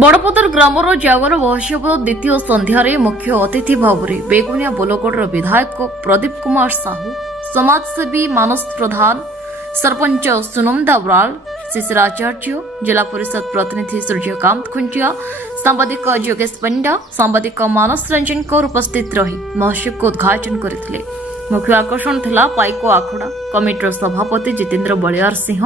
बड़पदर grammar जागर महोत्सव द्वितीय संध्यार मुख्य अतिथि भाव में बेगुनिया बोलगढ़ विधायक प्रदीप कुमार साहू, समाजसेवी मानस प्रधान, सरपंच सुनंदा बराल, शिशिराचार्य, जिला परिषद प्रतिनिधि सूर्यकांत खुंटिया, सांबादिक योगेश पंडा, सांबादिक मानस रंजन कौर उपस्थित रही महोत्सव को उद्घाटन करथिले। मुख्य आकर्षण थिला पाइको आखड़ा कमिटर सभापति जितेन्द्र बलियार सिंह,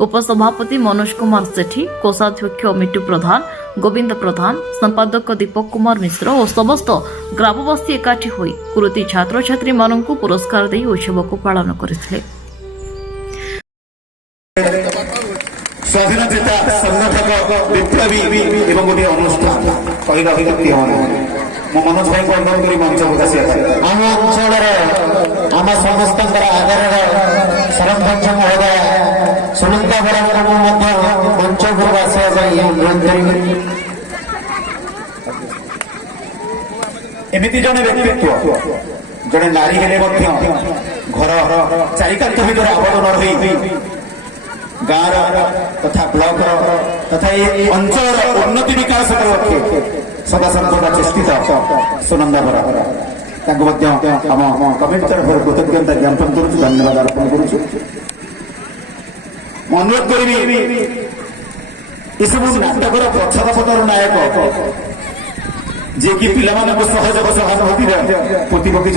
उपसभापति मनोज कुमार सेठी, कोषाध्यक्ष मिट्टू प्रधान, गोविंद प्रधान, संपादक दीपक कुमार मिश्र और समस्त ग्रामवासी एकाठी होई कुरुती छात्र छात्री माननकु पुरस्कार दे उत्सव को पालन करथिले। स्वाधीनता संरक्षक विप्लवी एवं गोटे अनुष्ठान कहला व्यक्ति मनोज भाई को अनुरोध करी मंच प्रकाश आम अंचल आम समस्त आदर सरपंच महोदय सुनंदा बराल मंच प्रकाश एमती जड़े व्यक्तित्व जड़े नारी हेले घर चारिकांत भर आबोधन हो गाँव तथा ब्लॉक तथा ये अंचल उन्नति विकास लक्ष्य सदा सर्वदा चेष्टित सुनंदा बराल कमिटी तरफ कृतज्ञता ज्ञापन करुँ, धन्यवाद अर्पण करुँ। अनुरोध करी सब नाटकर प्रच्छदपटर नायक जे कि पिला सहयोग सहानुभूति पोती पकई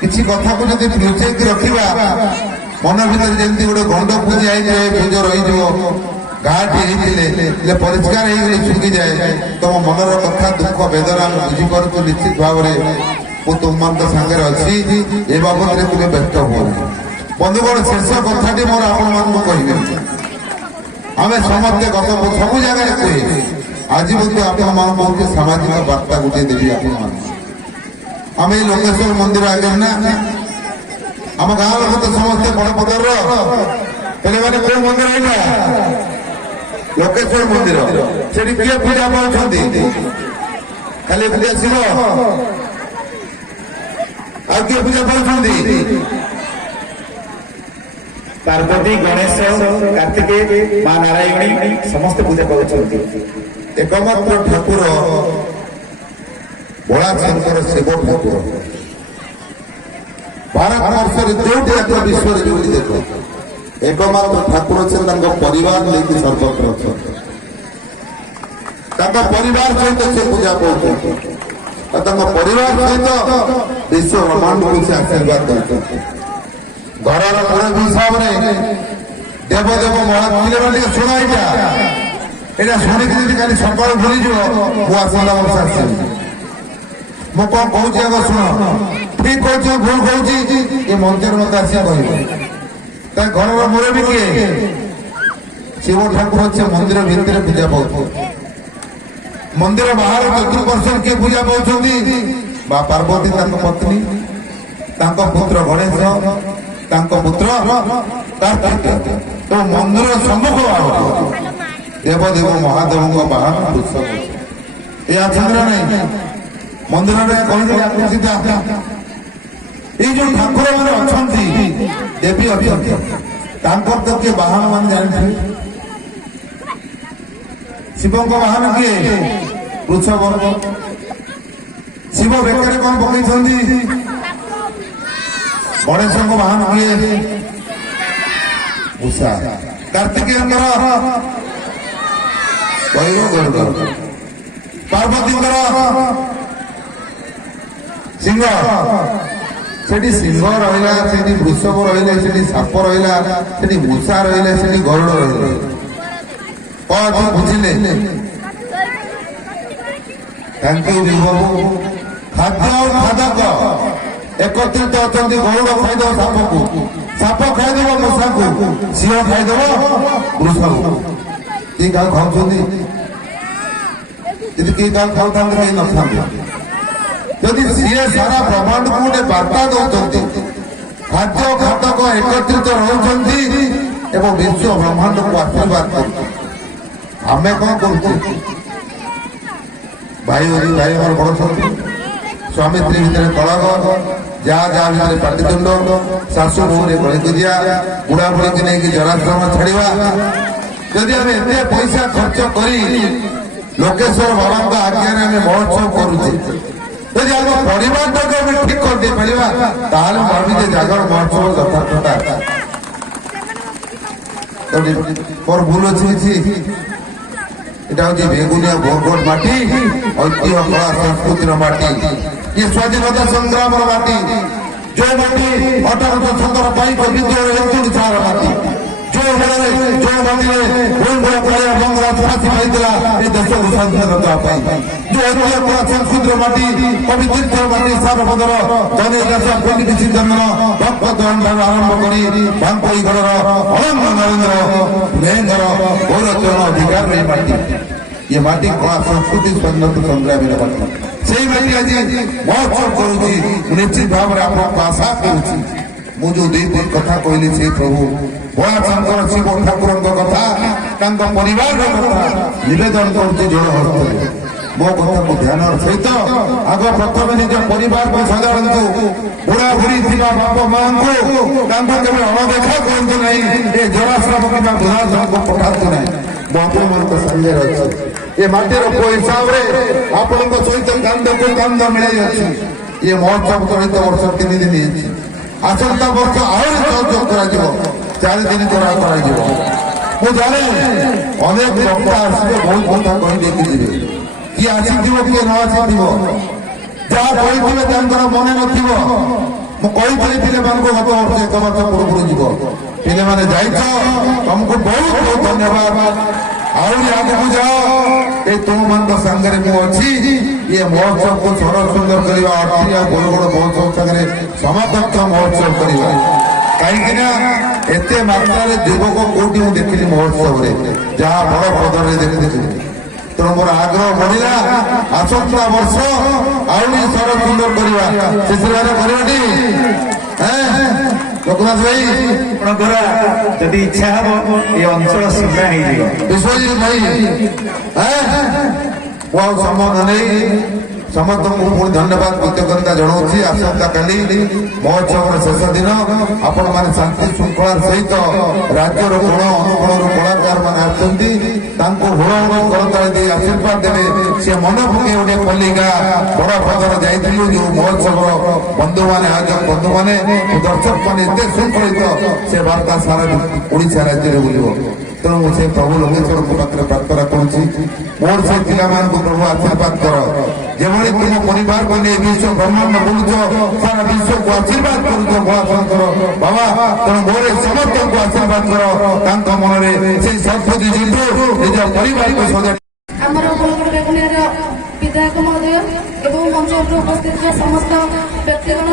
किसी कथा को जब लुचेक रखा मन भर जमी गोटे गंड पूजी आई पूज रही घाटे परिष्कार सुखी जाए तुम मनर कथा दुख वेदना बुझीपु निश्चित भाव में तुम मान सागर अच्छी ए बाबद तुम व्यस्त हुए बंधुगण शेष कथाटी मोर आपण कह आम समस्ते गत सब जगह कहे आज आप सामाजिक बार्ता गोटे देवी आप आम लोकेश्वर मंदिर आगे ना आम गाँव लोग तो समस्ते बड़पदर पे कौ मंदिर है लोकेश्वर मंदिर से किए पूजा पाँच खाली पूजा शिव आ किए पूजा पाँच पार्वती गणेश कार्तिकेय माँ नारायणी समस्त पूजा पाँच एकमात्र ठाकुर बड़ा शंकर शिव ठाकुर भारत वर्ष जो विश्व जो देख एकमात्र ठाकुर से परिवार लेकिन सर्वत्र परिवार सहित से पूजा पाते परिवार सहित विश्व ब्रह्मांड को से आशीर्वाद करते घर मुरबी हिसाब से देवदेव महात्मा शुणाईटा यहाँ शुणिक खाली सकाल भूलीज मु आसला वर्ष मु कौन कहूँ आग शुण ठीक कहूँ भूल कहूँ ये मंदिर मत आस कह घर मुरबी किए शिव ठाकुर से मंदिर भितर पूजा पाऊ मंदिर बाहर चतुर्पर्शन किए पूजा पाँच पार्वती पत्नी पुत्र गणेश पुत्र कार्तिक तो मंदिर सम्मुख देवदेव महादेव बाहर ये आचंद्र नहीं मंदिर में ये जो ठाकुर मैंने अच्छा देवी अच्छा तो किए बाहन मान जानी शिव को बाहन किए वृषभ शिव बेकर कौन पकई गणेश को बाहन किए उषा कार्तिकेय पार्वती सिंह से सिंह रहा से वृषभ रही साप रहा मूषा रही से गरुड़ रही कौन बुझे थैंक यू बाबू खाद्य और खादक एकत्रित अच्छा गरुड़ खाईदेव साप को साप खाईदेव मूषा को सिंह खाईदेव वृषभ किए क्या खाऊ किए क्या खाऊ कहीं न था यदि सीए सारा ब्रह्मांड को गोटे बार्ता दौरान खाद्य खातक एकत्रित रोच ଏବଂ ବିଶ୍ୱ ବ୍ରହ୍ମାଣ୍ଡକୁ ଆଶୀର୍ବାଦ କରୁଛୁ। ଆମେ କଣ କରୁଛୁ? ଭାଇ ଭାଇ ଆମର ବଡ଼ ଶତ୍ରୁ, ସ୍ୱାମୀ ସ୍ତ୍ରୀ ଭିତରେ କଳହ, ଯାହା ଭିତରେ ପାଟିତୁଣ୍ଡ, ଶାଶୁ ବୋହୂରେ କଳିକଜିଆ, ବୁଢ଼ା ବୁଢ଼ୀକି ନେଇକି ଜରାଶ୍ରମ ଛାଡ଼ିବା। ଯଦି ଆମେ ଏତେ ପଇସା ଖର୍ଚ୍ଚ କରି ଲୋକେଶ୍ୱର ବାବାଙ୍କ ଆଜ୍ଞାରେ ଆମେ ମହୋତ୍ସବ କରୁଛେ, ଯଦି ଆମ ପରିବାରଟାକୁ ଆମେ ଠିକ କରିଦେଇ ପାରିବା, ତାହେଲେ ମୁଁ ଭାବି ଯେ ଜାଗର ମହୋତ୍ସବ ଯଥାର୍ଥତା। ମୋର ଭୁଲ ଅଛି କିଛି? এটা হচ্ছে বেগুনিয়া বরগড় মাটি, ঐতিহ্য কলা সংস্কৃতির মাটি, ইয়ে স্বাধীনতা সংগ্রামের মাটি, যে মাটি 1817 পাইক বিদ্রোহের ছাড় মাটি, যে মাটিরে বঙ্গরাজ ফাঁসি পাইছিলা এই দেশের স্বাধীনতা পাই, যে ঐতিহ্য কলা সংস্কৃতির মাটি, কবি তীর্থ মাটি, সারপদর জনদাস পণ্ডিত জন্ম ভক্ত দণ্ডার আরম্ভ করি বাঙ্কইগড়র অলঙ্গ নরেন্দ্র মেঘর গৌরচরণ অধিকার এই মাটি, ये माटी कला संस्कृति स्वाधीनता संग्राम माटी, से माटी आज महोत्सव करुच्ची। निश्चित भाव में आपको आशा करुच्ची मु जो दुई तीन कथा कहली से प्रभु भोला शंकर शिव ठाकुर कथा परिवार कथा निवेदन करुच्ची जोड़ हस्त मो कथा को ध्यान सहित आग प्रथम निज परिवार को सजाड़ू, बुढ़ा बुढ़ी थी बाप माँ को केवल अणदेखा करते ना, ये जराश्रम कि वृद्धाश्रम को पठातु ना। मो संगे अच्छे ये माटीर हिसाब से आपण सहित कांद को कांद मिल ये महोत्सव चलित वर्ष 3 दिन आसंता वर्ष आहरी सहयोग कर 4 दिन कर जाने अनेक वक्ता आसवे बहुत कथा कहीदेकी जी किए आसी किए न आसी जहाँ कही मन नथिब मुझे गत वर्ष 1 वर्ष पूर्व जीव पे मैंने जाइछ तुमको बहुत बहुत धन्यवाद। आहरी आगू जाओ ये तुम मान सागर मुझी ये महोत्सव को सरल सुंदर करवा अर्थी बरगड़ महोत्सव सागर समकक्ष महोत्सव करवा कहीं एत मात्रा युवक कौटी मुझे देखी महोत्सव जहाँ बड़ पदर देखी तेणु मोर आग्रह बढ़ला आसंता वर्ष आहरी सरल सुंदर करवा करवाटी लोकनाथ भाई जदि इच्छा हम ये अंचल सीमा विश्वजीत भाई संबंध नहीं समस्त को पुणी धन्यवाद कृतज्ञता जनाऊँगी। आसंता काली महोत्सव शेष दिन आपण मैंने शांति श्रृंखलार सहित राज्यर कोण अनुकोण कलाकार मैंने आसुँच करताली दे आशीर्वाद देवे सी मन पके गोटे कलिका बड़ पदर जाइलु जो महोत्सव बंधु मैंने आयोजक बंधु मैंने दर्शक मैंने एत श्रृंखलित से वार्ता सारा ओडिशा राज्य में बुल तेणु मुझे प्रभु लोकेश्वर पाखे प्रार्थना करुच्ची मोर से पिला प्रभु आशीर्वाद कर जेभली तुम परिवार को नहीं विश्व ब्रह्मांड बुलुच सारा विश्व को आशीर्वाद करुच भोलाशंकर बाबा तेणु मोर समस्त को आशीर्वाद कर मन में से सरस्वती जीतु निज परिवार को सजा विधायक महोदय एवं मंच उपस्थित समस्त व्यक्तिगण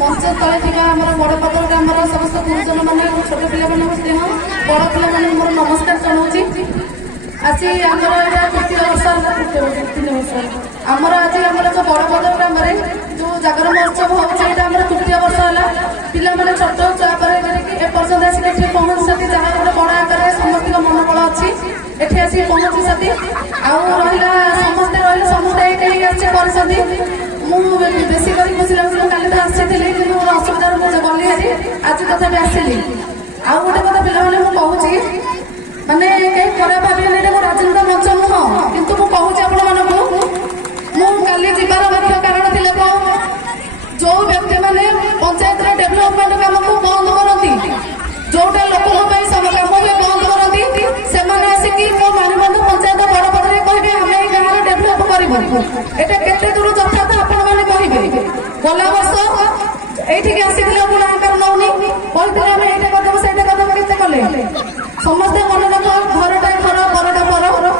मंच तले बड़ पदर ग्रामर समस्त गुरुजन मैंने छोट पिला स्नेह बड़ पिला मोर नमस्कार जनाऊँगी। आज आमर तृतीय वर्ष आमर आज आम जो बड़ पदर ग्राम जो जागर महोत्सव होता तृतीय वर्ष है पिला छोट एपर्यंत आसिक पहुंची जहाँ गोटे बड़ आकार समस्त मनोबल अच्छी एठी आसी पहुंची सती आला समस्ते रही समस्ते बेसी कर खुशी लगे काली तो आसी असुविधा मुझे गली आज आज तथा आसली आउ गोटे कथा पिला मुझे माने कहीं खराब भाविले राजनीति मंच नुह किंतु मुझे आपण मानक काली जीवार मुख्य कारण थे जो व्यक्ति मैंने पंचायत डेभलपमेंट काम को बंद करती जोटा लोक काम भी बंद करती से आसिकी मो मानबंध पंचायत बड़ बड़े कहे आम ये गाँव डेभलप करूँ एटा केते दूर यथार्थ आपण मैंने कहे गला वर्ष ये आसिले आकार नौनी कहते आम ये करदेव से करदेव के कले समस्ते मन रख घरटा घर परटा पर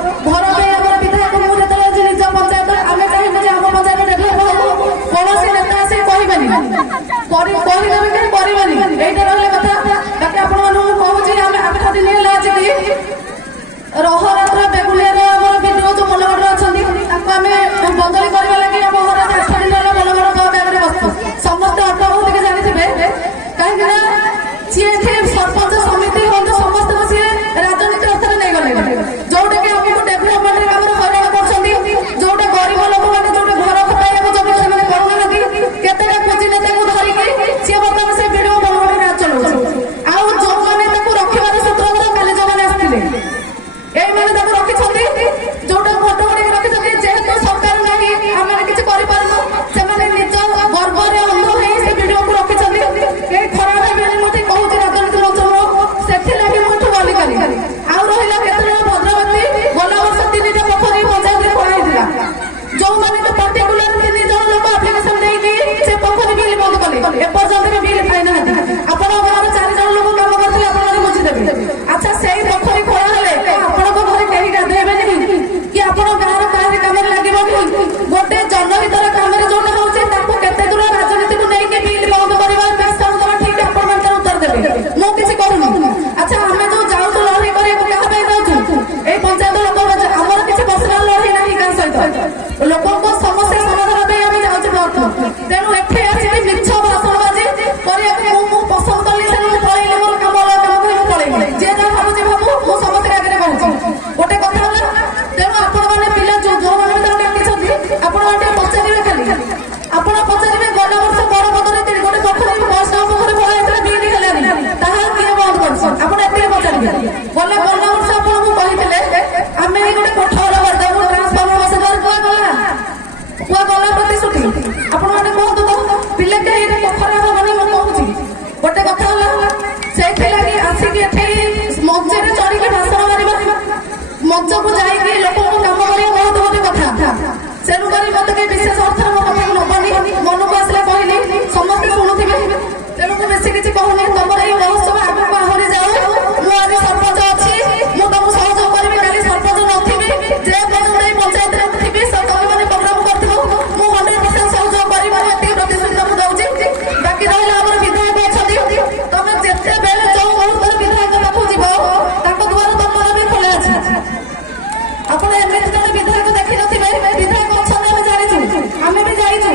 ଆପଣ ଏମିତି ଜଣେ ବିଧାୟକ ଦେଖିନଥିବେ, ବିଧାୟକ ଅଛନ୍ତି ଆମେ ଜାଣିଛୁ, ଆମେ ବି ଯାଇଛୁ।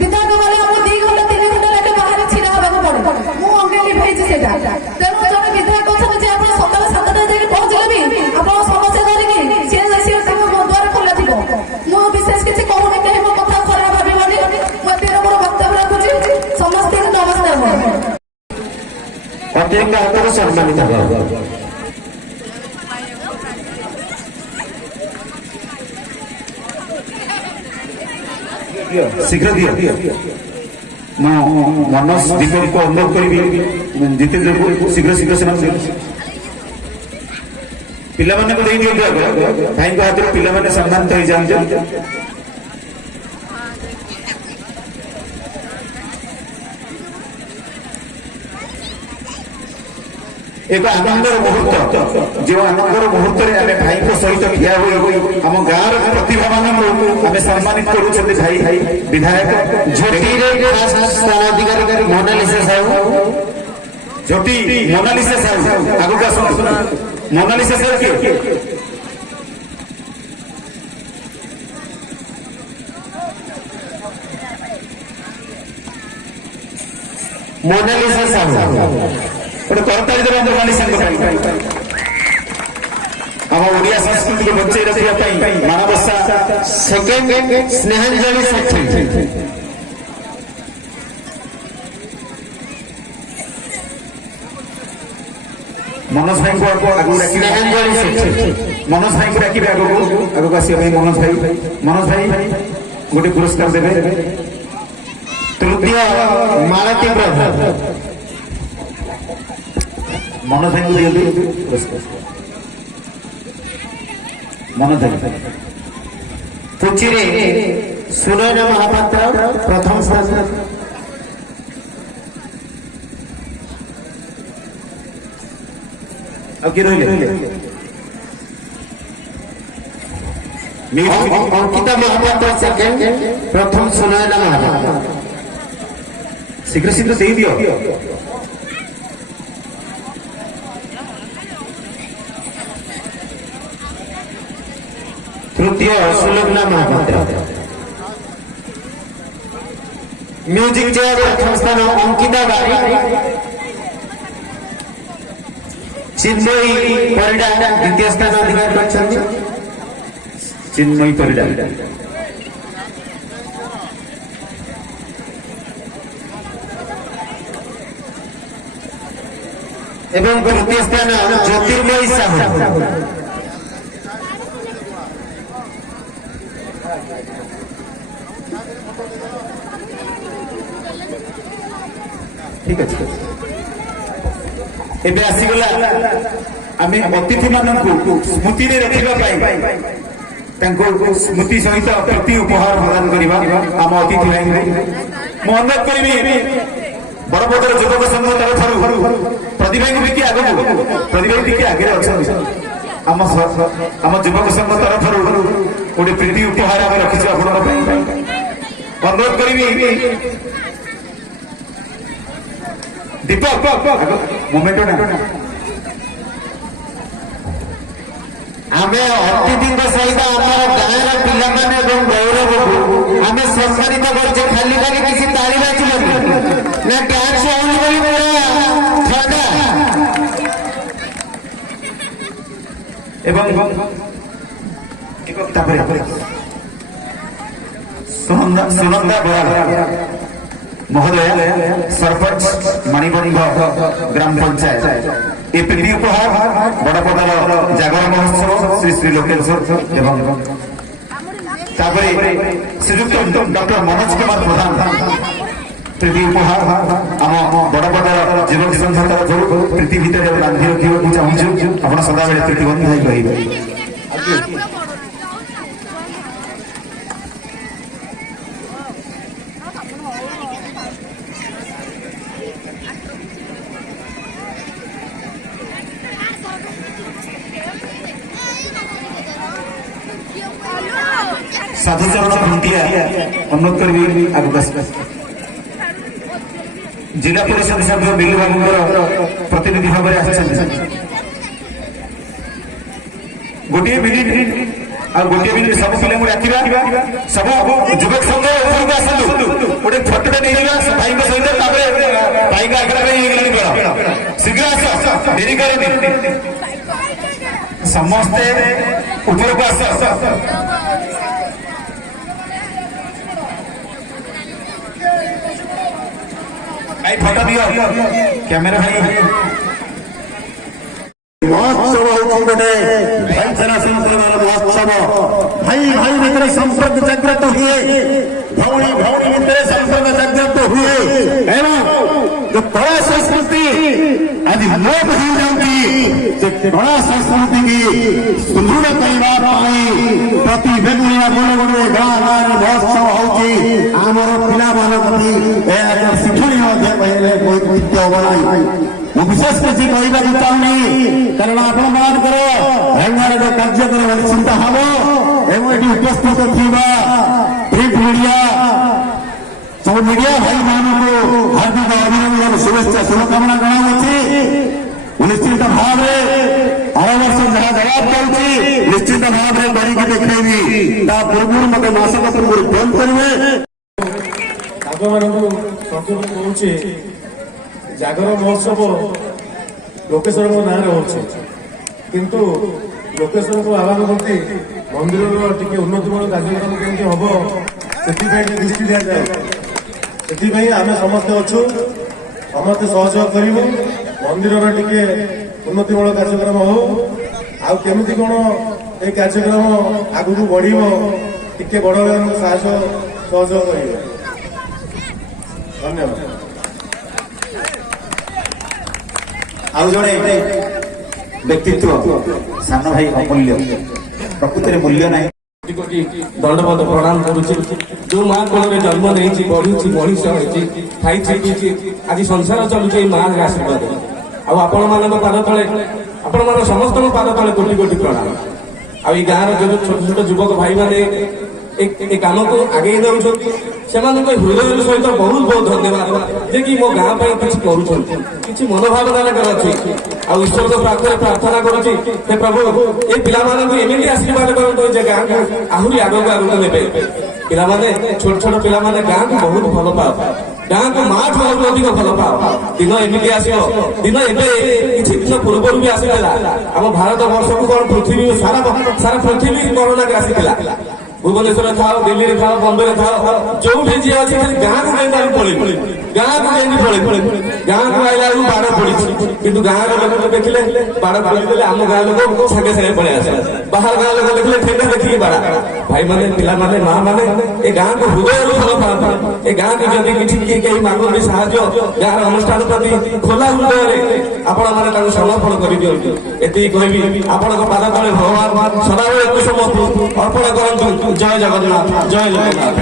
ବିଧାୟକ ଗଲେ ଆମକୁ 2 ଘଣ୍ଟା 3 ଘଣ୍ଟା ଲେଖେ ବାହାରେ ଛିଡା ହେବାକୁ ପଡେ। ମୁଁ ଅଙ୍ଗେ ଲିଭେଇଛି ସେଇଟା। ତେଣୁ ଜଣେ ବିଧାୟକ ଅଛନ୍ତି ଯେ ଆପଣ ସକାଳ 7ଟାରେ ଯାଇକି ପହଞ୍ଚିଲେ ବି ଆପଣ ସମସ୍ୟା ଧରିକି ସିଏ ତାଙ୍କ ଦ୍ୱାର ଖୋଲା ଥିବ। ମୁଁ ବିଶେଷ କିଛି କହୁନି, କେହି ମୋ କଥା ଖରାପ ଭାବିବନି। ମୁଁ ଏତିକି ମୋର ବକ୍ତବ୍ୟ ରଖୁଛି। ସମସ୍ତଙ୍କୁ ନମସ୍କାର। ଅଧ୍ୟକ୍ଷ ହାତରେ ସମ୍ମାନିତ ଶୀଘ୍ର ଦିଅ। ମୁଁ ମନୋଜ ଦୀପକକୁ ଅନୁରୋଧ କରିବି ଜିତେନ୍ଦ୍ରକୁ ଶୀଘ୍ର ଶୀଘ୍ର ସେମାନେ ପିଲାମାନଙ୍କୁ ଦେଇ ଦିଅନ୍ତୁ। ଆଗ ଭାଇଙ୍କ ହାତରୁ ପିଲାମାନେ ସମ୍ମାନିତ ହେଇଯାଆନ୍ତୁ। ଏକ ଆନନ୍ଦର ମୁହୂର୍ତ୍ତ, ଯେଉଁ ଆନନ୍ଦର ମୁହୂର୍ତ୍ତରେ ଆମେ ଭାଇଙ୍କ ସହିତ ଠିଆ ହୋଇ ଆମ ଗାଁର ପ୍ରତିଭାମାନଙ୍କୁ ଆମେ ସମ୍ମାନିତ କରୁଛନ୍ତି। ଭାଇ ବିଧାୟକ ଝୋଟିରେ ସ୍ଥାନ ଅଧିକାରୀ ମୋନାଲିସା ସାହୁ, ଝୋଟି ମୋନାଲିସା ସାହୁ ଆଗକୁ ଆସନ୍ତୁ। ମୋନାଲିସା ସାହୁ କିଏ? ମୋନାଲିସା ସାହୁ ଗୋଟେ କରତାଳି ଦେବା ମୋନାଲିସାଙ୍କ ପାଇଁ। ଆମ ଓଡ଼ିଆ ସଂସ୍କୃତିକୁ ବଞ୍ଚେଇ ରଖିବା ପାଇଁ ମାଣବସା। ସେକେଣ୍ଡ ସ୍ନେହାଞ୍ଜଳି ସେଠୀ, ମନୋଜ ଭାଇଙ୍କୁ ଆଗକୁ ଡାକିବେ। ସ୍ନେହାଞ୍ଜଳି ସେଠୀ, ମନୋଜ ଭାଇଙ୍କୁ ଡାକିବେ ଆଗକୁ ଆସିବା ପାଇଁ। ମନୋଜ ଭାଇ ଗୋଟେ ପୁରସ୍କାର ଦେବେ। ତୃତୀୟ ମାଳତୀ ପ୍ରଧାନ, ମନୋଜ ଭାଇଙ୍କୁ ଦିଅନ୍ତୁ ପୁରସ୍କାର। ମନୋଜ ଭାଇ। ପୁଚିରେ ସୁନୟନ ମହାପାତ୍ର ପ୍ରଥମ ସ୍ଥାନ, ଆଉ କିଏ ରହିଲେ? ଅଙ୍କିତା ମହାପାତ୍ର ସେକେଣ୍ଡ, ପ୍ରଥମ ସୁନୟନ ମହାପାତ୍ର। ଶୀଘ୍ର ଶୀଘ୍ର ଦେଇଦିଅ। ତୃତୀୟ ସୁଲଗ୍ନା ମହାପାତ୍ର। ମ୍ୟୁଜିକ ଚେୟାର ପ୍ରଥମ ସ୍ଥାନ ଅଙ୍କିତା ବାରିକ, ଚିନ୍ମୟୀ ପରିଡ଼ା ଦ୍ୱିତୀୟ ସ୍ଥାନ ଅଧିକାର କରିଛନ୍ତି। ଚିନ୍ମୟୀ ପରିଡ଼ା। ଏବଂ ତୃତୀୟ ସ୍ଥାନ ଜ୍ୟୋତିର୍ମୟୀ ସାହୁ। ঠিক আছে। ଏବେ ଆସିଗଲା ଆମେ ଅତିଥିମାନଙ୍କୁ ସ୍ମୃତିରେ ରଖିବା ପାଇଁ ତାଙ୍କୁ ସ୍ମୃତି ସହିତ ପ୍ରତି ଉପହାର ପ୍ରଦାନ କରିବା ଆମ ଅତିଥି ଭାଇଙ୍କୁ। ମୁଁ ଅନୁରୋଧ କରିବି ବରପଦର ଯୁବକ ସଂଘ ତରଫରୁ ପ୍ରତିଭାଙ୍କୁ ଟିକେ ଆଗକୁ, ପ୍ରତିଭା ଟିକେ ଆଗରେ ଅଛନ୍ତି। ଆମ ଯୁବକ ସଂଘ ତରଫରୁ ଗୋଟେ ପ୍ରୀତି ଉପହାର ଆମେ ରଖିଛୁ ଆପଣଙ୍କ ପାଇଁ। ଅନୁରୋଧ କରିବି ଦୀପକ ମୋମେଣ୍ଟ ଆମେ ଅତିଥିଙ୍କ ସହିତ ଆମର ଗାଁର ପିଲାମାନେ ଏବଂ ଗୌରବକୁ ଆମେ ସମ୍ମାନିତ କରୁଛେ। ଖାଲି କିଛି ତାଳି ବାଜିବନି ନା ଡ୍ୟାନ୍ସ ହଉନି ବୋଲି ପୁରା ଥଣ୍ଡା। ଏବଂ ତାପରେ ସୁନନ୍ଦା ବରା महोदय सरपंच मणिबंध ग्राम पंचायत ए प्रीति उपहार बड़पदार जागर महोत्सव श्री श्री लोकेश्वर एवं श्रीयुक्त डॉक्टर मनोज कुमार प्रधान प्रीति उपहार आम बड़पदार जीवन संघ तरफ प्रीति भितर बांधि रखा चाहूँ आप सदा बेले प्रीतिबंध रही। साधुचरण खुंटिया अनुरोध करी आगे जिला परिषद सभ्य बिलु बाबू प्रतिनिधि भाव में गोटे मिनिट ଆଉ ଗୋଟିଏ ମିନିଟ୍ ସବୁ ପିଲାଙ୍କୁ ଡାକିବା ସବୁ ଯୁବକ ସଂଘ ଉପରକୁ ଆସନ୍ତୁ ଗୋଟେ ଫଟୋଟେ ନେଇଯିବା ଭାଇଙ୍କ ସହିତ ତାପରେ ଭାଇଙ୍କ ଆଗରେ ହେଇଗଲାଣି ବେଳ ଶୀଘ୍ର ଆସ ଡେରି କରନି ସମସ୍ତେ ଉପରକୁ ଆସ भाई फोटो दियो कैमरा भाई महोत्सव होती गोटे भाईचारा संप्रदाय महोत्सव भाई भाई भितर संपर्क जागृत हुए भौणी भौणी भितर संपर्क जागृत हुए एवं जो कला संस्कृति आज लोप हो जाती से कला संस्कृति की सुदृढ़ करने प्रति बेगुनिया गोटे गोटे गाँ गाँ महोत्सव होती आमर पिला शिक्षणीय ଐତିହ୍ୟ बनाई ମୁଁ ବିଶେଷ କିଛି କହିବାକୁ ଚାହୁଁନି କାରଣ ଆପଣମାନଙ୍କର ଭାଇମାନେ ଯୋଉ କାର୍ଯ୍ୟକ୍ରମ ନିଶ୍ଚିନ୍ତ ହେବ ଏବଂ ଏଠି ଉପସ୍ଥିତ ଥିବା ପ୍ରିଣ୍ଟ ମିଡିଆ ସବୁ ମିଡିଆ ଭାଇମାନଙ୍କୁ ହାର୍ଦ୍ଦିକ ଅଭିନନ୍ଦନ ଶୁଭେଚ୍ଛା ଶୁଭକାମନା ଜଣାଉଛି ନିଶ୍ଚିତ ଭାବରେ ଆର ବର୍ଷ ଯାହା ଜବାବ ଦେଉଛି ନିଶ୍ଚିତ ଭାବରେ କରିକି ଦେଖେଇବି ତା ପୂର୍ବରୁ ମୋତେ ମାସକ ପୂର୍ବରୁ ଫୋନ କରିବେ ଆପଣମାନଙ୍କୁ ସଂଯୋଗ କରୁଛି ଜାଗର ମହୋତ୍ସବ ଲୋକେଶ୍ୱରଙ୍କ ନାଁରେ ହଉଛି କିନ୍ତୁ ଲୋକେଶ୍ୱରଙ୍କୁ ଆହ୍ୱାନ କରୁଛି ମନ୍ଦିରର ଟିକେ ଉନ୍ନତିମୂଳକ କାର୍ଯ୍ୟକ୍ରମ କେମିତି ହବ ସେଥିପାଇଁ ଟିକେ ଦୃଷ୍ଟି ଦିଆଯାଏ ସେଥିପାଇଁ ଆମେ ସମସ୍ତେ ଅଛୁ ସମସ୍ତେ ସହଯୋଗ କରିବୁ ମନ୍ଦିରର ଟିକେ ଉନ୍ନତିମୂଳକ କାର୍ଯ୍ୟକ୍ରମ ହଉ ଆଉ କେମିତି କଣ এই କାର୍ଯ୍ୟକ୍ରମ ଆଗକୁ ବଢିବ ଟିକେ ବଡ ସାହାଯ୍ୟ ସହଯୋଗ କରିବେ ଧନ୍ୟବାଦ ଆଉ ଜଣେ ବ୍ୟକ୍ତିତ୍ୱ ସାନ ଭାଇ ଅମୂଲ୍ୟ ପ୍ରକୃତିରେ ମୂଲ୍ୟ ନାହିଁ କୋଟି ଦଣ୍ଡବତ ପ୍ରଣାମ କରୁଛି ଯୋଉ ମା କୋଳରେ ଜନ୍ମ ନେଇଛି ବଢିଛି ମଣିଷ ହେଇଛି ଖାଇଛି ପିଇଛି ଆଜି ସଂସାର ଚଲୁଛି ଏଇ ମାର ଆଶୀର୍ବାଦ ଆଉ ଆପଣମାନଙ୍କ ପାଦ ତଳେ ଆପଣମାନଙ୍କ ସମସ୍ତଙ୍କ ପାଦ ତଳେ କୋଟି କୋଟି ପ୍ରଣାମ ଆଉ ଏଇ ଗାଁର ଯୋଉ ଛୋଟ ଛୋଟ ଯୁବକ ଭାଇମାନେ ଏ କାମକୁ ଆଗେଇ ନେଉଛନ୍ତି ସେମାନଙ୍କ ହୃଦୟ ସହିତ ବହୁତ ବହୁତ ଧନ୍ୟବାଦ ଯେ କି ମୋ ଗାଁ ପାଇଁ କିଛି କରୁଛନ୍ତି କିଛି ମନୋଭାବନା ଅଛି ଆଉ ଈଶ୍ୱରଙ୍କ ପାଖରେ ପ୍ରାର୍ଥନା କରୁଛି ହେ ପ୍ରଭୁ ଏ ପିଲାମାନଙ୍କୁ ଏମିତି ଆଶୀର୍ବାଦ କରନ୍ତୁ ଯେ ଗାଁକୁ ଆହୁରି ଆଗକୁ ଆଗକୁ ନେବେ ପିଲାମାନେ ଛୋଟ ଛୋଟ ପିଲାମାନେ ଗାଁକୁ ବହୁତ ଭଲ ପାଅ ଗାଁକୁ ମାଠୁ ଆହୁରି ଅଧିକ ଭଲ ପାଅ ଦିନ ଏମିତି ଆସିବ ଦିନ ଏବେ କିଛି ଦିନ ପୂର୍ବରୁ ବି ଆସିଥିଲା ଆମ ଭାରତ ବର୍ଷକୁ କଣ ପୃଥିବୀ ସାରା ପୃଥିବୀ କରୋନାରେ ଆସିଥିଲା ଭୁବନେଶ୍ୱର ଥାଉ ଦିଲ୍ଲୀରେ ଥାଉ ବମ୍ବେରେ ଥାଉ ଯୋଉଠି ଯିଏ ଅଛି ଖାଲି ଗାଁକୁ କେମିତି ଆମେ ପଳେଇବୁ ଗାଁକୁ କେମିତି ପଳେଇବୁ ଗାଁକୁ ଆଇଲା ବେଳକୁ ବାଡ଼ ପଡିଛି କିନ୍ତୁ ଗାଁର ଲୋକ ଦେଖିଲେ ବାଡ଼ ପଡିଦେଲେ ଆମ ଗାଁ ଲୋକ ସାଙ୍ଗେ ସାଙ୍ଗେ ପଳେଇ ଆସେ ବାହାର ଗାଁ ଲୋକ ଦେଖିଲେ ଠେଙ୍ଗା ଦେଖିକି ବାଡ଼ା ଭାଇମାନେ ପିଲାମାନେ ମା ମାନେ ଏ ଗାଁକୁ ହୃଦୟରୁ ଭଲ ପାଆନ୍ତି ଏ ଗାଁକୁ ଯଦି କିଛି କେହି ମାଗନ୍ତି ସାହାଯ୍ୟ ଗାଁର ଅନୁଷ୍ଠାନ ପ୍ରତି ଖୋଲା ହୃଦୟରେ ଆପଣମାନେ ତାଙ୍କୁ ସମର୍ପଣ କରିଦିଅନ୍ତୁ ଏତିକି କହିବି ଆପଣଙ୍କ ପାଦ ତଳେ ଭଗବାନ ସଦାବେଳେ କୁସୁମ ଅର୍ପଣ କରନ୍ତୁ ଜୟ ଜଗନ୍ନାଥ ଜୟ ଜଗନ୍ନାଥ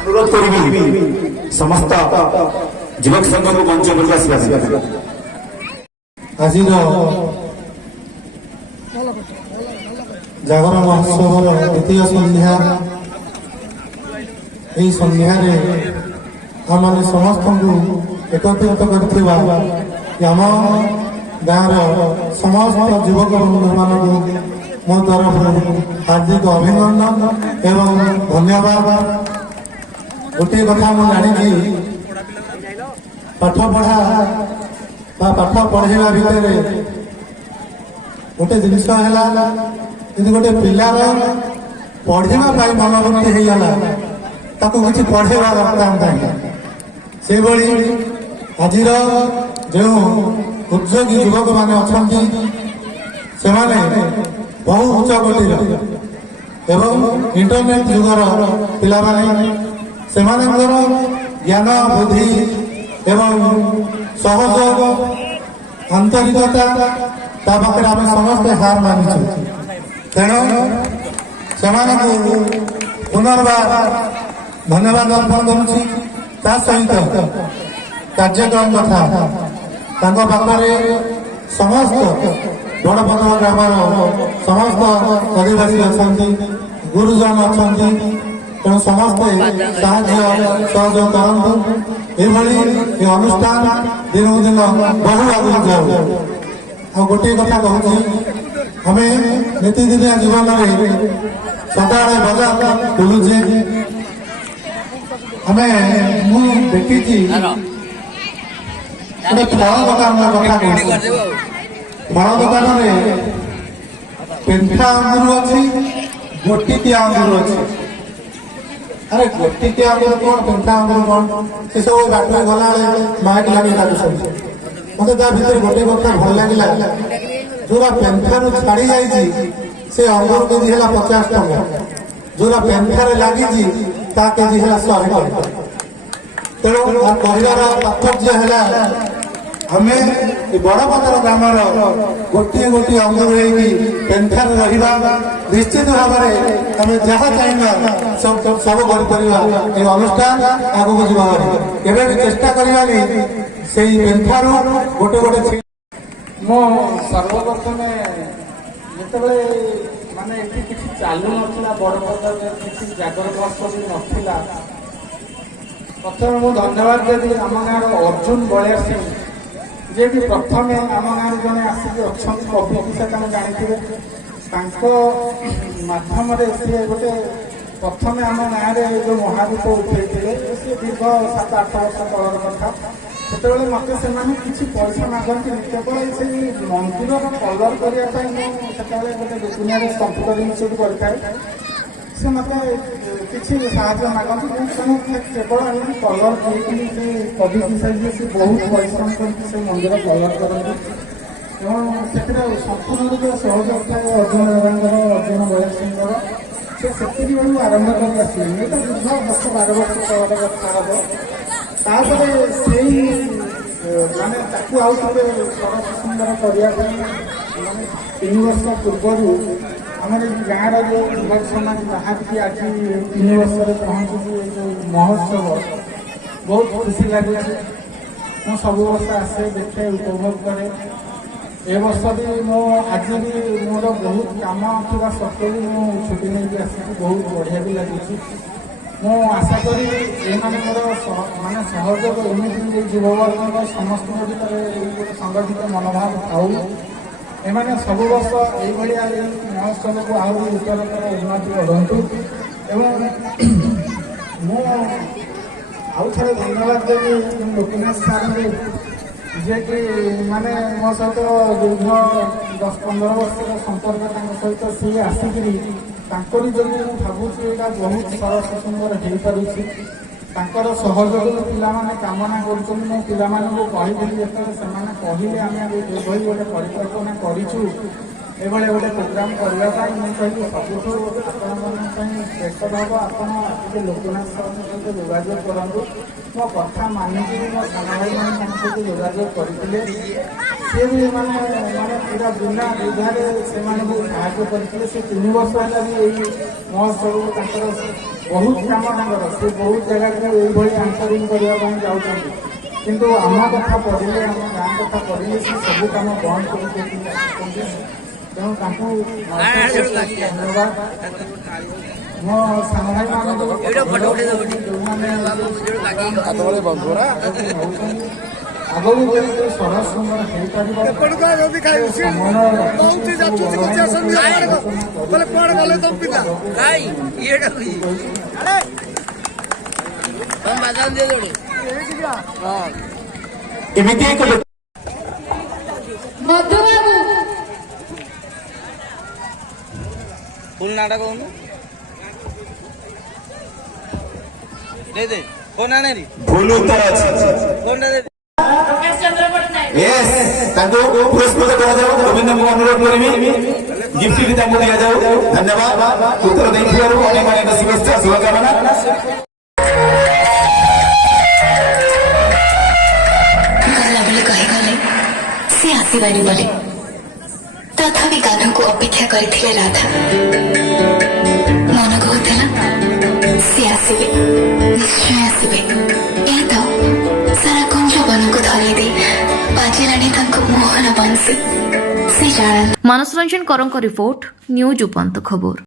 ଅନୁରୋଧ କରିବି ସମସ୍ତ ଯୁବକ ସଂଘକୁ ମଞ୍ଚ ଉପରକୁ ଆସିବା ଆଜିର ଜାଗର ମହୋତ୍ସବର ଦ୍ୱିତୀୟ ସନ୍ଧ୍ୟା ଏହି ସନ୍ଧ୍ୟାରେ ଆମମାନେ ସମସ୍ତଙ୍କୁ ଏକତ୍ରିତ କରିଥିବା ଆମ ଗାଁର ସମସ୍ତ ଯୁବକ ବନ୍ଧୁମାନଙ୍କୁ ମୋ ତରଫରୁ ହାର୍ଦ୍ଦିକ ଅଭିନନ୍ଦନ ଏବଂ ଧନ୍ୟବାଦ ଗୋଟିଏ କଥା ମୁଁ ଜାଣିଛି ପାଠ ପଢା ବା ପାଠ ପଢେଇବା ଭିତରେ ଗୋଟେ ଜିନିଷ ହେଲା ଯଦି ଗୋଟେ ପିଲାର ପଢିବା ପାଇଁ ମନୋବୃତ୍ତି ହେଇଗଲା ତାକୁ କିଛି ପଢେଇବା ଦରକାର ନାହିଁ ସେଭଳି ଆଜିର ଯେଉଁ ଉଦ୍ୟୋଗୀ ଯୁବକମାନେ ଅଛନ୍ତି ସେମାନେ ବହୁ ଉଚ୍ଚ କୋଟିର ଏବଂ ଇଣ୍ଟରନେଟ ଯୁଗର ପିଲାମାନେ ସେମାନଙ୍କର ଜ୍ଞାନ ବୁଦ୍ଧି ଏବଂ ସହଯୋଗ ଆନ୍ତରିକତା ତା ପାଖରେ ଆମେ ସମସ୍ତେ ହାର ମାନିଛୁ ତେଣୁ ସେମାନଙ୍କୁ ପୁନର୍ବାର ଧନ୍ୟବାଦ ଅର୍ପଣ କରୁଛି ତା ସହିତ କାର୍ଯ୍ୟକ୍ରମ କଥା ତାଙ୍କ ପାଖରେ ସମସ୍ତ ବଡ଼ପଦର ଗ୍ରାମର ସମସ୍ତ ଅଧିବାସୀ ଅଛନ୍ତି ଗୁରୁଜନ ଅଛନ୍ତି ତେଣୁ ସମସ୍ତେ ସାହାଯ୍ୟ ସହଯୋଗ କରନ୍ତୁ ଏଭଳି ଏ ଅନୁଷ୍ଠାନ ଦିନକୁ ଦିନ ବହୁ ଆଗକୁ ଯାଉ ଆଉ ଗୋଟିଏ କଥା କହୁଛି ଆମେ ନିତିଦିନିଆ ଜୀବନରେ ସଦାବେଳେ ବଜାର ବୁଲୁଛେ। ମୁଁ ଦେଖିଛି ଗୋଟେ ଫଳ ଦୋକାନର କଥା କହୁଛି। ଫଳ ଦୋକାନରେ ପେନ୍ଥା ଅଙ୍ଗୁର ଅଛି, ଗୋଟିକିଆ ଅଙ୍ଗୁର ଅଛି। ଆରେ ଗୋଟିକିଆ ଅଙ୍ଗୁର କଣ, ପେନ୍ଥା ଅଙ୍ଗୁର କଣ, ସେସବୁ ବାଟରେ ଗଲାବେଳେ ମାଇକ୍ ଲାଗି ଲାଗୁଛନ୍ତି। ମତେ ତା ଭିତରେ ଗୋଟେ କଥା ଭଲ ଲାଗିଲା, ଯୋଉଟା ପେନ୍ଥାରୁ ଛାଡି ଯାଇଛି ସେ ଅଙ୍ଗୁର କେଜି ହେଲା 50 ଟଙ୍କା, ଯୋଉଟା ପେନ୍ଥାରେ ଲାଗିଛି ତା କେଜି ହେଲା 100 ଟଙ୍କା। ତେଣୁ କହିବାର ତାତ୍ପର୍ଯ୍ୟ ହେଲା ଆମେ ବଡପଦର ଗ୍ରାମର ଗୋଟିଏ ଗୋଟିଏ ଅଙ୍ଗୁର ହେଇକି ପେନ୍ଥାରେ ରହିବା। ନିଶ୍ଚିତ ଭାବରେ ଆମେ ଯାହା ଚାହିଁବା ସବୁ କରିପାରିବା। এই ଅନୁଷ୍ଠାନ ଆଗକୁ ଯିବା, କେବେ ବି ଚେଷ୍ଟା କରିବାନି ସେଇ ପେନ୍ଥାରୁ ଗୋଟେ ଗୋଟେ। ମୁଁ ସର୍ବପ୍ରଥମେ ଯେତେବେଳେ ମାନେ ଏଠି କିଛି ଚାଲୁ ନଥିଲା, ବଡ଼ ପଦାରେ କିଛି ଜାଗର ବର୍ଷ ବି ନଥିଲା, ପ୍ରଥମେ ମୁଁ ଧନ୍ୟବାଦ ଦେବି ଆମ ଗାଁର ଅର୍ଜୁନ ବଳିଆ ସିଂ, ଯିଏକି ପ୍ରଥମେ ଆମ ଗାଁରେ ଜଣେ ଆସିକି ଅଛନ୍ତି କବି, ସେ ତାଙ୍କୁ ଜାଣିଥିବେ। ତାଙ୍କ ମାଧ୍ୟମରେ ସିଏ ଗୋଟେ ପ୍ରଥମେ ଆମ ଗାଁରେ ଯେଉଁ ମହାଦୀପ ଉଠେଇଥିଲେ, ସେ ଦୀର୍ଘ 7-8 ବର୍ଷ ତଳର କଥା। ସେତେବେଳେ ମୋତେ ସେମାନେ କିଛି ପଇସା ମାଗନ୍ତିନି, କେବଳ ସେଇ ମନ୍ଦିରର କଲର କରିବା ପାଇଁ ମୁଁ ସେତେବେଳେ ଗୋଟେ ଦୁନିଆରେ କମ୍ପ୍ୟୁଟର ଇନଷ୍ଟିଚ୍ୟୁଟ୍ କରିଥାଏ। ସେ ମୋତେ କିଛି ସାହାଯ୍ୟ ମାଗନ୍ତି, ତେଣୁ କେବଳ ଆମେ କଲର କରିକି ସେ କବି ହିସାବରେ ସେ ବହୁତ ପରିଶ୍ରମ କରିକି ସେ ମନ୍ଦିର କଲର କରନ୍ତି। ଏବଂ ସେଥିରେ ସମ୍ପୂର୍ଣ୍ଣ ରୂପେ ସହଯୋଗ ଥାଏ ଅର୍ଜୁନ ଦାଦାଙ୍କର, ଅର୍ଜୁନ ବଳିଆ ସିଂଙ୍କର। ସେ ସେତିକି ବେଳୁ ଆରମ୍ଭ କରି ଆସିଲେଣି। ଏଇଟା ଦୀର୍ଘ 10-12 ବର୍ଷ ତଳର କଥା ହବ। ତାପରେ ସେଇ ମାନେ ତାକୁ ଆଉ ଥରେ ସରସ ସୁନ୍ଦର କରିବା ପାଇଁ ମାନେ 3 ବର୍ଷ ପୂର୍ବରୁ ଆମର ଏଇ ଗାଁର ଯେଉଁ ଯୁବକ ସମାଜ ବାହାରିକି ଆଜି 3 ବର୍ଷରେ ପହଞ୍ଚୁଛି ଏଇ ଯେଉଁ ମହୋତ୍ସବ, ବହୁତ ଖୁସି ଲାଗୁଛି। ମୁଁ ସବୁ ବର୍ଷ ଆସେ, ଦେଖେ, ଉପଭୋଗ କରେ। ଏ ବର୍ଷ ବି ମୁଁ ଆଜି ବି ମୋର ବହୁତ କାମ ଥିବା ସତ୍ତ୍ୱେ ବି ମୁଁ ଛୁଟି ନେଇକି ଆସିଛି। ବହୁତ ବଢ଼ିଆ ବି ଲାଗୁଛି। ମୁଁ ଆଶା କରି ଏମାନେ ମୋର ମାନେ ସହଯୋଗ ଏମିତି ଯୁବବର୍ଗଙ୍କ ସମସ୍ତଙ୍କ ଭିତରେ ଏଇ ଗୋଟେ ସଂଗଠିତ ମନୋଭାବ ଥାଉ। ଏମାନେ ସବୁ ବର୍ଷ ଏଇଭଳିଆ ଏଇ ମହୋତ୍ସବକୁ ଆହୁରି ଉତ୍ତରୋତ୍ତର ଉନ୍ନତି କରନ୍ତୁ। ଏବଂ ମୁଁ ଆଉ ଥରେ ଧନ୍ୟବାଦ ଦେବି ଲୋକନାଥ ସାର୍ଙ୍କୁ, ଯିଏକି ମାନେ ମୋ ସହିତ ଦୀର୍ଘ 10-15 ବର୍ଷର ସମ୍ପର୍କ ତାଙ୍କ ସହିତ। ସିଏ ଆସିକିରି ତାଙ୍କରି ଯୋଗୁଁ ମୁଁ ଭାବୁଛି ଏଇଟା ବହୁତ ସରସ ସୁନ୍ଦର ହେଇପାରୁଛି। ତାଙ୍କର ସହଯୋଗରୁ ପିଲାମାନେ କାମନା କରୁଛନ୍ତି। ମୁଁ ପିଲାମାନଙ୍କୁ କହିଥିଲି, ଯେତେବେଳେ ସେମାନେ କହିଲେ ଆମେ ଏଭଳି ଗୋଟେ ପରିକଳ୍ପନା କରିଛୁ, ଏଭଳି ଗୋଟେ ପ୍ରୋଗ୍ରାମ କରିବା ପାଇଁ, ମୁଁ କହିଲି ସବୁଠୁ ଆପଣମାନଙ୍କ ପାଇଁ ବେଟର ହେବ ଆପଣ ଟିକେ ଲୋକନାଥ ସାର୍ଙ୍କ ସହିତ ଯୋଗାଯୋଗ କରନ୍ତୁ। ମୋ କଥା ମାନିକିରି ମୋ ସାନ ଭାଇମାନେ ତାଙ୍କ ସହିତ ଯୋଗାଯୋଗ କରିଥିଲେ। ସିଏ ବି ମାନେ ପୁରା ବିନା ଦ୍ୱିଧାରେ ସେମାନଙ୍କୁ ସାହାଯ୍ୟ କରିଥିଲେ। ସେ 3 ବର୍ଷ ହେଲା ବି ଏଇ ମହୋତ୍ସବକୁ ତାଙ୍କର ବହୁତ କାମ ତାଙ୍କର, ସେ ବହୁତ ଜାଗାକୁ ଏଇଭଳି ଆଙ୍କରିଂ କରିବା ପାଇଁ ଯାଉଛନ୍ତି। କିନ୍ତୁ ଆମ କଥା ପଢ଼ିଲେ, ଆମ ଗାଁ କଥା ପଢ଼ିଲେ ସେ ସବୁ କାମ ବନ୍ଦ କରିଦେଇଛନ୍ତି। ତେଣୁ ତାଙ୍କୁ ଧନ୍ୟବାଦ। ମୋ ସାନ ଭାଇମାନଙ୍କୁ ଆଗକୁ ସରସ ସୁନ୍ଦର ହେଇପାରିବ। ଏମିତି ଏକ फुल नाटा कौन दे दे कौन आने री ଭୁଲ ଉତ୍ତର ଅଛି। कौन दे Yes, ତାଙ୍କୁ ପୁରସ୍କୃତ କରାଯାଉ। ଗୋବିନ୍ଦଙ୍କୁ ଅନୁରୋଧ କରିବି ଗିଫ୍ଟ ତାଙ୍କୁ ଦିଆଯାଉ। ଧନ୍ୟବାଦ ଉତ୍ତର ଦେଇଥିବାରୁ, ଅନେକ ଅନେକ ଶୁଭେଚ୍ଛା, ଶୁଭକାମନା। ଗଲାବେଳେ କହିଗଲେ ସେ ଆସିବାନି ବୋଲି, ତଥାପି କାହ୍ନୁକୁ ଅପେକ୍ଷା କରିଥିଲେ ରାଧା। ମନ କହୁଥିଲା ସେ ଆସିବେ, ନିଶ୍ଚୟ ଆସିବେ। ଏହା ତ ସାରା କୁଞ୍ଜ ବନକୁ ଧରେଇ ଦେଇ ବାଜିଲାଣି ତାଙ୍କ ମୋହନ ବଂଶୀ। ସେ ଜାଣନ୍ତି। ମାନସ ରଞ୍ଜନ କରଙ୍କ ରିପୋର୍ଟ, ନ୍ୟୁଜ ଉପନ୍ତ ଖବର।